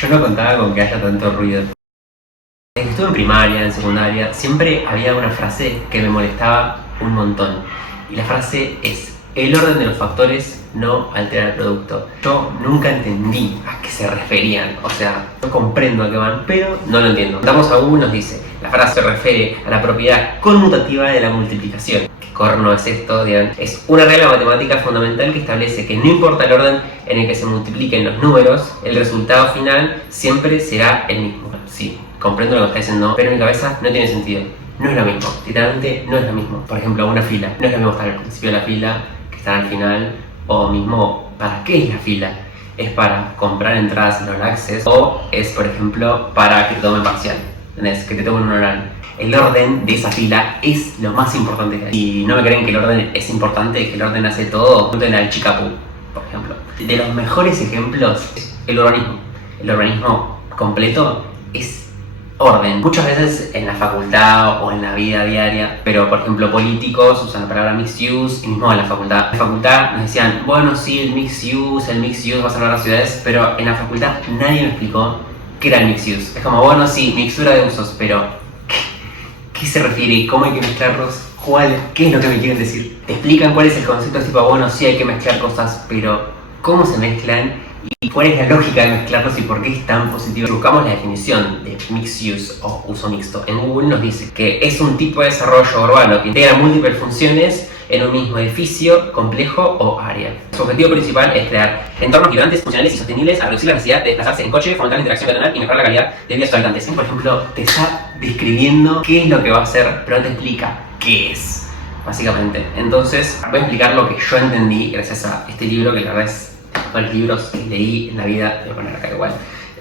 yo no contaba con que haya tanto ruido. Desde que estuve en primaria, en secundaria, siempre había una frase que me molestaba un montón. Y la frase es: el orden de los factores no altera el producto. Yo nunca entendí a qué se referían. O sea, yo comprendo a qué van, pero no lo entiendo. Contamos a Google, nos dice: la frase se refiere a la propiedad conmutativa de la multiplicación. ¿Qué corno es esto? Dirán. Es una regla matemática fundamental que establece que no importa el orden en el que se multipliquen los números, el resultado final siempre será el mismo. Sí, comprendo lo que está diciendo, pero en mi cabeza no tiene sentido. No es lo mismo, literalmente no es lo mismo. Por ejemplo, una fila. No es lo mismo estar al principio de la fila que estar al final. O mismo, ¿para qué es la fila? ¿Es para comprar entradas en All Access? O es, por ejemplo, para que te tomen parcial, ¿entendés? Que te tomen un oral. El orden de esa fila es lo más importante que hay. Y no me creen que el orden es importante, que el orden hace todo. Pregunten al Chicapú, por ejemplo. De los mejores ejemplos es el urbanismo. El urbanismo completo es orden. Muchas veces en la facultad o en la vida diaria, pero por ejemplo políticos usan la palabra mixed use y mismo en la facultad. En la facultad nos decían, bueno, sí, el mixed use va a salvar las ciudades, pero en la facultad nadie me explicó qué era el mixed use. Es como, bueno, sí, mixtura de usos, pero ¿qué se refiere? ¿Cómo hay que mezclarlos? ¿Qué es lo que me quieren decir? Te explican cuál es el concepto, es tipo, bueno, sí hay que mezclar cosas, pero ¿cómo se mezclan? ¿Y cuál es la lógica de mezclarlos y por qué es tan positivo? Si buscamos la definición de mixed use o uso mixto en Google, nos dice que es un tipo de desarrollo urbano que integra múltiples funciones en un mismo edificio, complejo o área. Su objetivo principal es crear entornos vibrantes, funcionales y sostenibles a reducir la necesidad de desplazarse en coche, fomentar la interacción peatonal y mejorar la calidad de vida de sus habitantes. Por ejemplo, te está describiendo qué es lo que va a hacer, pero no te explica qué es, básicamente. Entonces, voy a explicar lo que yo entendí gracias a este libro, que la verdad es los libros que leí en la vida, voy a poner acá igual.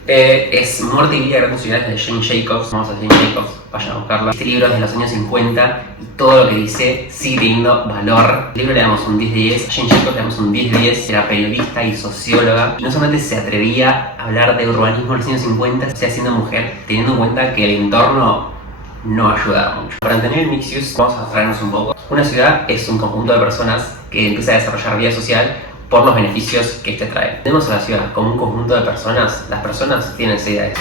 Es Muerte y Vida de Grandes Ciudades de Jane Jacobs. Vamos a Jane Jacobs, vayan a buscarlo. Este libro es de los años 50 y todo lo que dice sigue teniendo valor. El libro le damos un 10 de 10, a Jane Jacobs le damos un 10 de 10. Era periodista y socióloga y no solamente se atrevía a hablar de urbanismo en los años 50, siendo mujer, teniendo en cuenta que el entorno no ayudaba mucho. Para entender el mixed use, vamos a traernos un poco. Una ciudad es un conjunto de personas que empieza a desarrollar vida social por los beneficios que este trae. Tenemos a la ciudad como un conjunto de personas. Las personas tienen esa idea.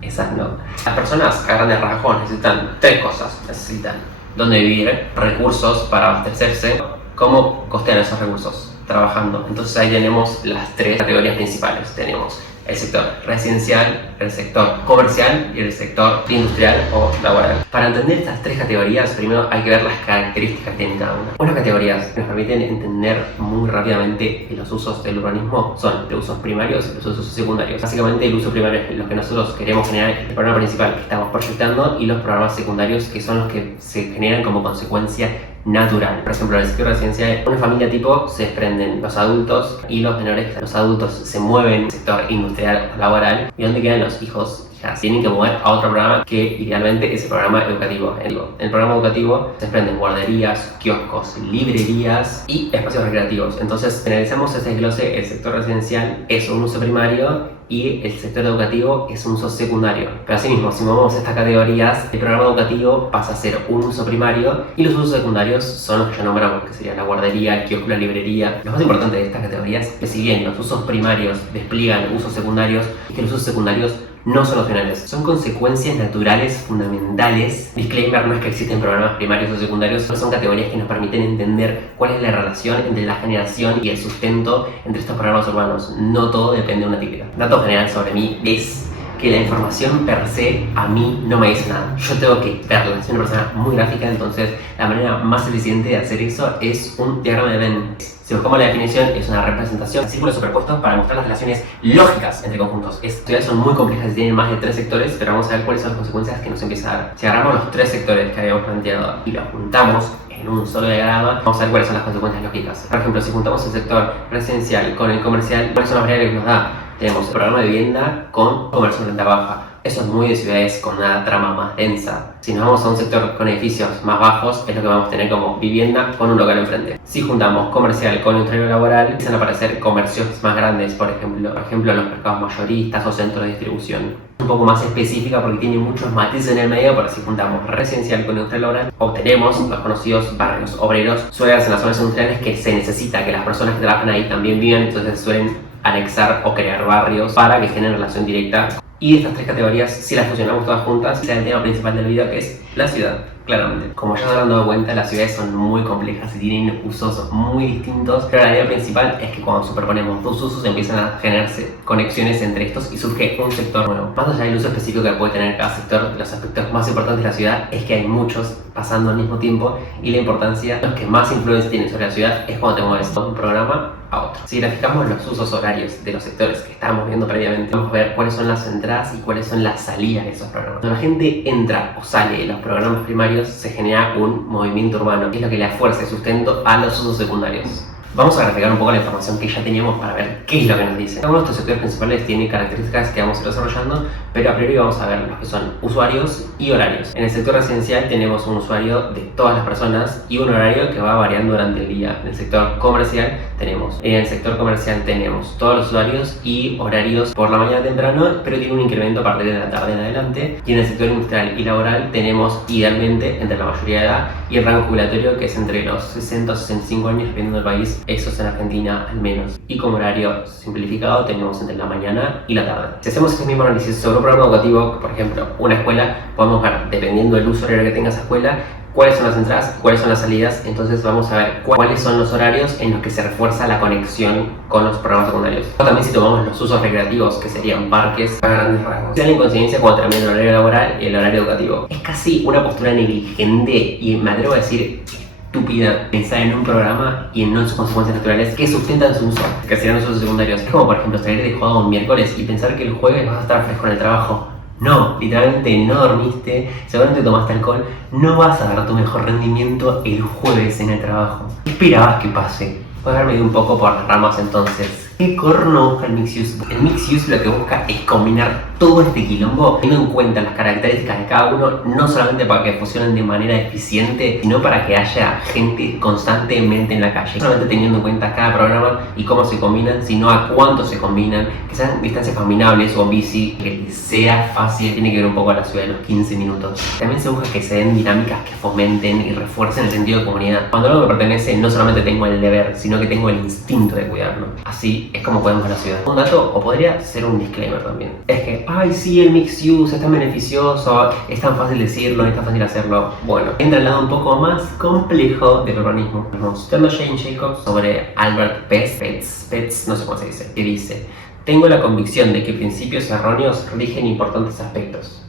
Esas no. Las personas a grandes rasgos necesitan tres cosas. Necesitan dónde vivir, recursos para abastecerse, cómo costear esos recursos, trabajando. Entonces ahí tenemos las tres categorías principales. Tenemos el sector residencial, el sector comercial y el sector industrial o laboral. Para entender estas tres categorías, primero hay que ver las características que tienen cada una. Unas categorías que nos permiten entender muy rápidamente los usos del urbanismo son los usos primarios y los usos secundarios. Básicamente el uso primario es lo que nosotros queremos generar, el programa principal que estamos proyectando, y los programas secundarios que son los que se generan como consecuencia natural. Por ejemplo, en el sector residencial, una familia tipo se desprenden los adultos y los menores. Los adultos se mueven en el sector industrial o laboral, y donde quedan los hijos. Tienen que mover a otro programa que idealmente es el programa educativo. En el programa educativo se desprenden guarderías, kioscos, librerías y espacios recreativos. Entonces, analizamos este desglose: el sector residencial es un uso primario y el sector educativo es un uso secundario. Pero asimismo, si movemos estas categorías, el programa educativo pasa a ser un uso primario y los usos secundarios son los que ya nombramos, que serían la guardería, el kiosco, la librería. Lo más importante de estas categorías es que si bien los usos primarios despliegan usos secundarios, y que los usos secundarios no son opcionales, son consecuencias naturales fundamentales. Disclaimer: no es que existen programas primarios o secundarios, son categorías que nos permiten entender cuál es la relación entre la generación y el sustento entre estos programas urbanos. No todo depende de una actividad. Dato general sobre mí es que la información per se a mí no me dice nada. Yo tengo que verla. Soy una persona muy gráfica, entonces la manera más eficiente de hacer eso es un diagrama de Venn. Si buscamos la definición, es una representación de círculos superpuestos para mostrar las relaciones lógicas entre conjuntos. Estas ciudades son muy complejas y tienen más de 3 sectores, pero vamos a ver cuáles son las consecuencias que nos empieza a dar. Si agarramos los 3 sectores que habíamos planteado y los juntamos en un solo diagrama, vamos a ver cuáles son las consecuencias lógicas. Por ejemplo, si juntamos el sector residencial con el comercial, ¿cuáles son las variables que nos da? Tenemos el programa de vivienda con comercio en renta baja. Eso es muy de ciudades con una trama más densa. Si nos vamos a un sector con edificios más bajos, es lo que vamos a tener como vivienda con un local enfrente. Si juntamos comercial con industrial laboral, empiezan a aparecer comercios más grandes, por ejemplo los mercados mayoristas o centros de distribución. Un poco más específica porque tiene muchos matices en el medio, pero si juntamos residencial con industrial laboral, obtenemos los conocidos barrios obreros. Suelen ser en las zonas industriales que se necesita que las personas que trabajan ahí también vivan, entonces suelen anexar o crear barrios para que estén en relación directa. Y estas tres categorías, si las fusionamos todas juntas, sea el tema principal del video, que es la ciudad, claramente. Como ya se habrán dado cuenta, las ciudades son muy complejas y tienen usos muy distintos, pero la idea principal es que cuando superponemos dos usos empiezan a generarse conexiones entre estos y surge un sector nuevo. Más allá del uso específico que puede tener cada sector, los aspectos más importantes de la ciudad es que hay muchos pasando al mismo tiempo y la importancia, los que más influencia tienen sobre la ciudad es cuando te mueves de un programa a otro. Si graficamos los usos horarios de los sectores que estábamos viendo previamente, vamos a ver cuáles son las entradas y cuáles son las salidas de esos programas. Cuando la gente entra o sale de los programas primarios, se genera un movimiento urbano, que es lo que le da fuerza y sustento a los usos secundarios. Vamos a graficar un poco la información que ya teníamos para ver qué es lo que nos dice. Cada uno de estos sectores principales tiene características que vamos a ir desarrollando, pero a priori vamos a ver los que son usuarios y horarios. En el sector residencial tenemos un usuario de todas las personas y un horario que va variando durante el día. En el sector comercial tenemos todos los usuarios y horarios por la mañana temprano, pero tiene un incremento a partir de la tarde en adelante. Y en el sector industrial y laboral tenemos idealmente entre la mayoría de edad y el rango jubilatorio, que es entre los 60 o 65 años dependiendo del país. Eso es en Argentina al menos. Y como horario simplificado tenemos entre la mañana y la tarde. Si hacemos este mismo análisis sobre un programa educativo, por ejemplo, una escuela, podemos ver, dependiendo del uso horario que tenga esa escuela, cuáles son las entradas, cuáles son las salidas. Entonces vamos a ver cuáles son los horarios en los que se refuerza la conexión con los programas secundarios. También si tomamos los usos recreativos, que serían parques, a grandes rasgos, se dan en coincidencia cuando termina el horario laboral y el horario educativo. Es casi una postura negligente y me atrevo a decir estúpida pensar en un programa y en no en sus consecuencias naturales que sustentan su uso, que serían los usos secundarios. Es como por ejemplo salir de joda un miércoles y pensar que el jueves vas a estar fresco en el trabajo. No, literalmente no dormiste, seguramente tomaste alcohol, no vas a dar tu mejor rendimiento el jueves en el trabajo. ¿Qué esperabas que pase? Voy a haberme ido un poco por las ramas entonces. ¿Qué corno busca el Mixed Use? El Mixed Use lo que busca es combinar todo este quilombo, teniendo en cuenta las características de cada uno, no solamente para que funcionen de manera eficiente, sino para que haya gente constantemente en la calle. No solamente teniendo en cuenta cada programa y cómo se combinan, sino a cuánto se combinan, que sean distancias caminables o en bici, que sea fácil, tiene que ver un poco a la ciudad de los 15 minutos. También se busca que se den dinámicas que fomenten y refuercen el sentido de comunidad. Cuando algo me pertenece, no solamente tengo el deber, sino que tengo el instinto de cuidarlo. Así es como podemos ver la ciudad. Un dato, o podría ser un disclaimer también, es que, ay sí, el mixed use es tan beneficioso, es tan fácil decirlo, es tan fácil hacerlo. Bueno, entra al lado un poco más complejo del urbanismo. Citando a Jane Jacobs sobre Albert Petz, no sé cómo se dice, que dice: tengo la convicción de que principios erróneos rigen importantes aspectos.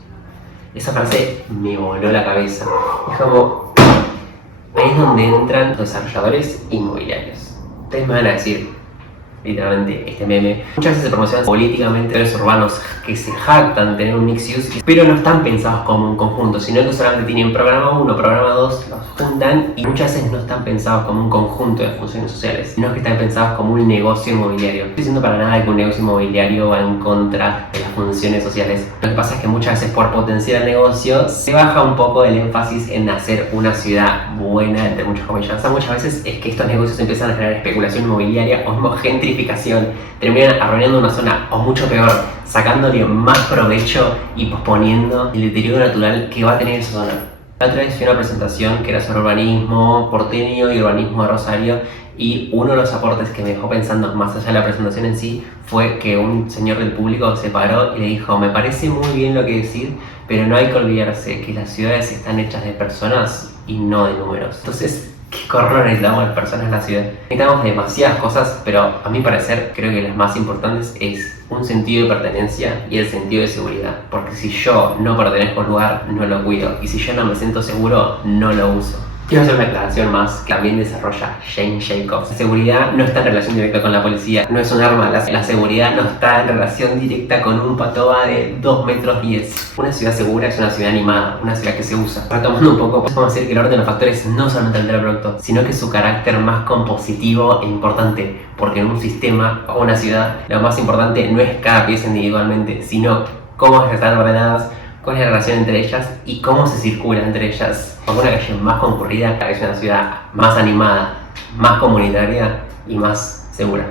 Esa frase me voló la cabeza. Es como, ahí es donde entran los desarrolladores inmobiliarios. Ustedes me van a decir, literalmente, este meme, muchas veces se promocionan políticamente los urbanos que se jactan de tener un mixed use, pero no están pensados como un conjunto, sino que solamente tienen programa 1, programa 2, los juntan y muchas veces no están pensados como un conjunto de funciones sociales, sino que están pensados como un negocio inmobiliario. No estoy diciendo para nada que un negocio inmobiliario va en contra de las funciones sociales. Lo que pasa es que muchas veces por potenciar el negocio se baja un poco el énfasis en hacer una ciudad buena, entre muchas comillas. O sea, muchas veces es que estos negocios empiezan a generar especulación inmobiliaria o mismo gentrificación, terminan arruinando una zona o mucho peor, sacándole más provecho y posponiendo el deterioro natural que va a tener esa zona. La otra vez fui a una presentación que era sobre urbanismo porteño y urbanismo de Rosario, y uno de los aportes que me dejó pensando más allá de la presentación en sí fue que un señor del público se paró y le dijo: me parece muy bien lo que decís, pero no hay que olvidarse que las ciudades están hechas de personas y no de números. Entonces, ¿qué corno necesitamos las personas en la ciudad? Necesitamos demasiadas cosas, pero a mi parecer creo que las más importantes es un sentido de pertenencia y el sentido de seguridad. Porque si yo no pertenezco a un lugar, no lo cuido. Y si yo no me siento seguro, no lo uso. Quiero hacer una aclaración más que también desarrolla Jane Jacobs. La seguridad no está en relación directa con la policía, no es un arma. La seguridad no está en relación directa con un patoba de 2 metros 10. Una ciudad segura es una ciudad animada, una ciudad que se usa. Retomando un poco, podemos decir que el orden de los factores no solamente altera el producto, sino que su carácter más compositivo e importante. Porque en un sistema o una ciudad, lo más importante no es cada pieza individualmente, sino cómo están ordenadas, cuál es la relación entre ellas y cómo se circula entre ellas. Como una calle más concurrida, es una ciudad más animada, más comunitaria y más segura.